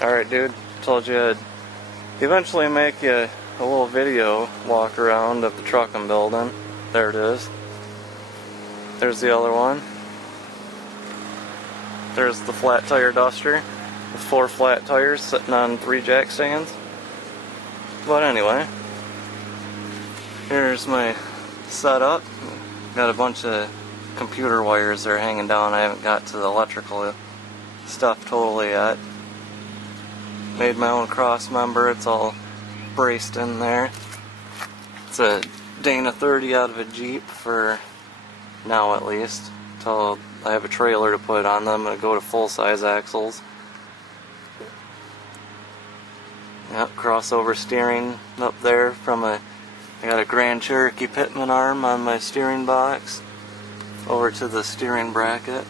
Alright dude, told you I'd eventually make you a little video walk around of the truck I'm building. There it is. There's the other one. There's the flat tire duster with 4 flat tires sitting on 3 jack stands. But anyway, here's my setup. Got a bunch of computer wires that are hanging down. I haven't got to the electrical stuff totally yet. Made my own cross member. It's all braced in there. It's a Dana 30 out of a Jeep for now at least. Until I have a trailer to put on them and go to full size axles. Yep, crossover steering up there from I got a Grand Cherokee Pitman arm on my steering box over to the steering bracket.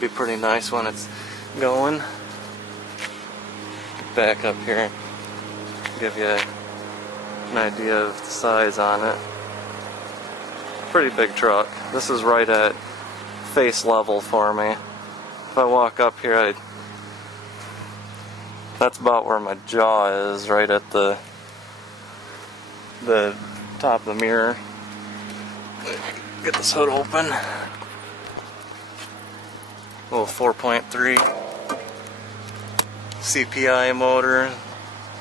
Be pretty nice when it's going. Back up here, give you an idea of the size on it. Pretty big truck. This is right at face level for me. If I walk up here, that's about where my jaw is, right at the top of the mirror. Get this hood open. Little 4.3 CPI motor,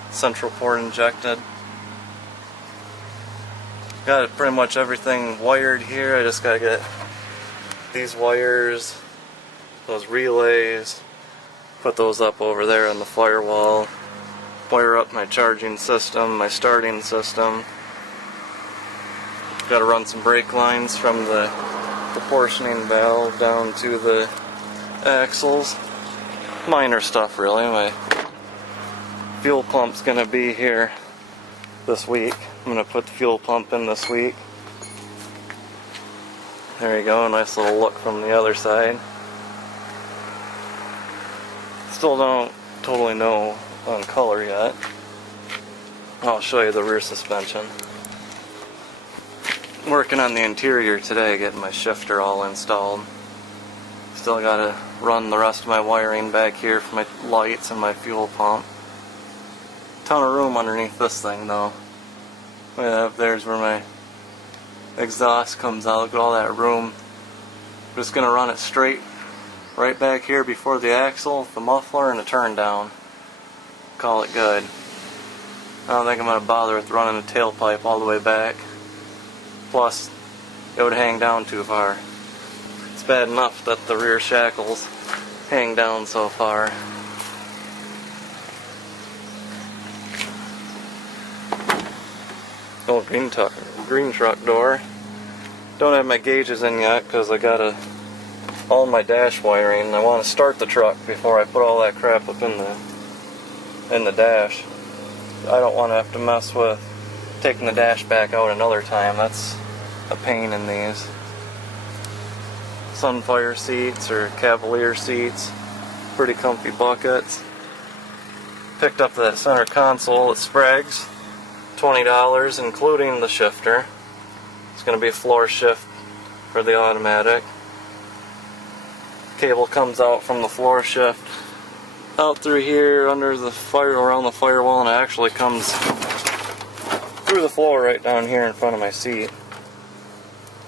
central port injected. Got pretty much everything wired here. I just gotta get these wires, those relays, put those up over there on the firewall, wire up my charging system, my starting system. Got to run some brake lines from the proportioning valve down to the axles. Minor stuff really. My fuel pump's gonna be here this week. I'm gonna put the fuel pump in this week. There you go, a nice little look from the other side. Still don't totally know on color yet. I'll show you the rear suspension. Working on the interior today, getting my shifter all installed. Still gotta run the rest of my wiring back here for my lights and my fuel pump. Ton of room underneath this thing though. Look at that, up there's where my exhaust comes out. Look at all that room. I'm just gonna run it straight right back here before the axle, the muffler, and a turn down. Call it good. I don't think I'm gonna bother with running the tailpipe all the way back. Plus, it would hang down too far. It's bad enough that the rear shackles hang down so far. Old green truck door. Don't have my gauges in yet because I got all my dash wiring. I want to start the truck before I put all that crap up in the dash. I don't want to have to mess with taking the dash back out another time. That's a pain in these. Sunfire seats or Cavalier seats. Pretty comfy buckets. Picked up that center console at Sprague's. $20 including the shifter. It's going to be a floor shift for the automatic. Cable comes out from the floor shift out through here under the around the firewall, and it actually comes through the floor right down here in front of my seat.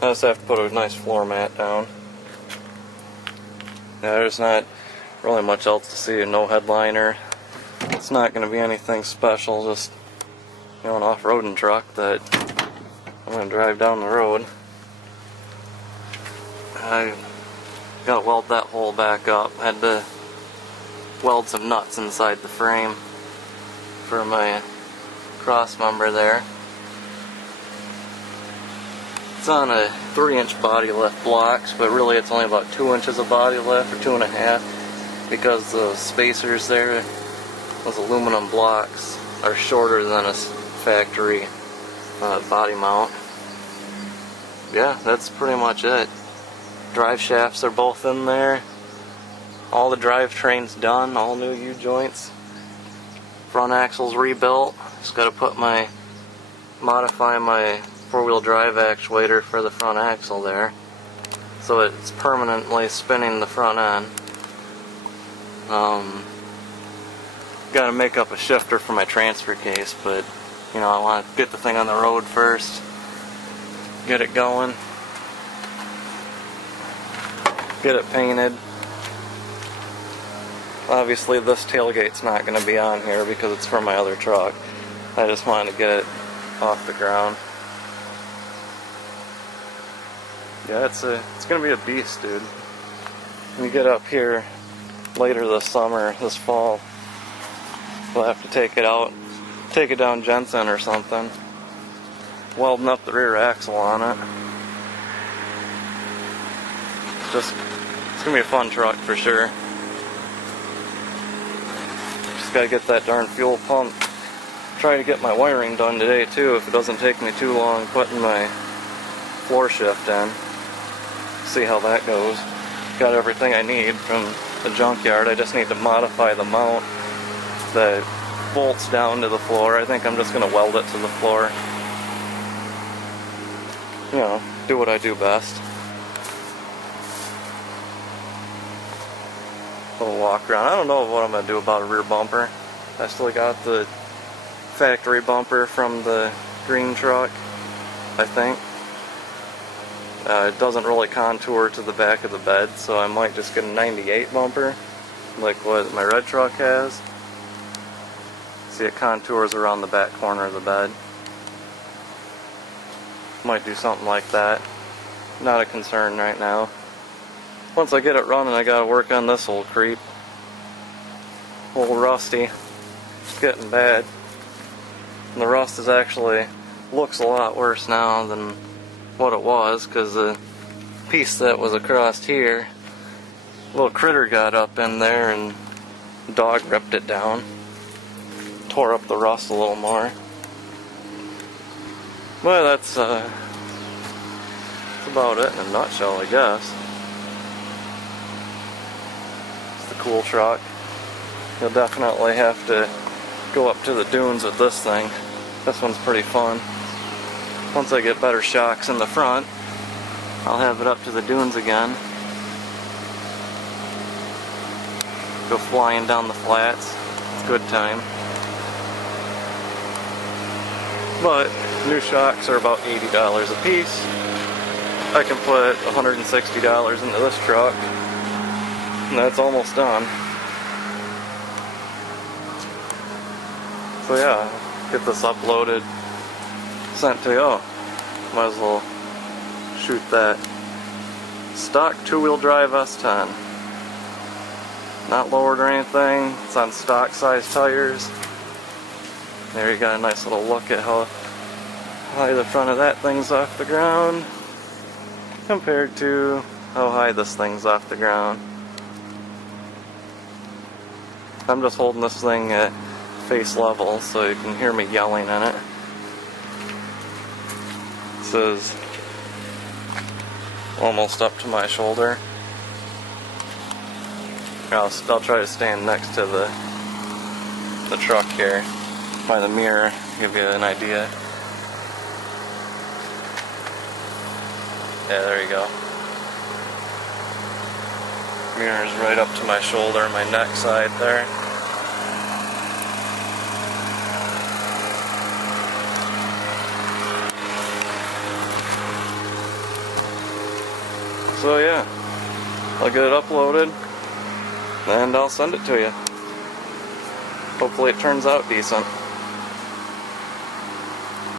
I just have to put a nice floor mat down. Yeah, there's not really much else to see. No headliner. It's not going to be anything special, just an off-roading truck that I'm going to drive down the road. I got to weld that hole back up. Had to weld some nuts inside the frame for my cross member there. It's on a 3-inch body lift blocks, but really it's only about 2 inches of body lift, or 2.5, because the spacers there, those aluminum blocks, are shorter than a factory body mount. Yeah, that's pretty much it. Drive shafts are both in there. All the drivetrain's done, all new U-joints. Front axle's rebuilt. Just got to modify my 4-wheel drive actuator for the front axle there, so it's permanently spinning the front end. Got to make up a shifter for my transfer case, but you know, I want to get the thing on the road first, get it going, get it painted. Obviously this tailgate's not going to be on here because it's from my other truck. I just wanted to get it off the ground. Yeah, it's going to be a beast, dude. When you get up here later this summer, this fall, we'll have to take it out, take it down Jensen or something, welding up the rear axle on it. It's going to be a fun truck for sure. Just got to get that darn fuel pump. Try to get my wiring done today too, if it doesn't take me too long putting my floor shift in. See how that goes. Got everything I need from the junkyard. I just need to modify the mount that bolts down to the floor. I think I'm just going to weld it to the floor. You know, do what I do best. Little walk around. I don't know what I'm going to do about a rear bumper. I still got the factory bumper from the green truck, I think. It doesn't really contour to the back of the bed, so I might just get a 98 bumper, like what my red truck has. See, it contours around the back corner of the bed. Might do something like that. Not a concern right now. Once I get it running, I gotta work on this old creep. Old rusty. It's getting bad. And the rust is actually looks a lot worse now than what it was, because the piece that was across here, a little critter got up in there and the dog ripped it down. Tore up the rust a little more. Well, that's about it in a nutshell, I guess. It's a cool truck. You'll definitely have to go up to the dunes with this thing. This one's pretty fun. Once I get better shocks in the front, I'll have it up to the dunes again. Go flying down the flats. It's a good time. But new shocks are about $80 a piece. I can put $160 into this truck, and that's almost done. So yeah, get this uploaded, sent to you. Might as well shoot that stock two-wheel drive S10. Not lowered or anything. It's on stock size tires. There you got a nice little look at how high the front of that thing's off the ground compared to how high this thing's off the ground. I'm just holding this thing at face level so you can hear me yelling in it. This is almost up to my shoulder. I'll try to stand next to the truck here by the mirror, give you an idea. Yeah, there you go. Mirror's right up to my shoulder, my neck side there. So yeah, I'll get it uploaded and I'll send it to you. Hopefully it turns out decent.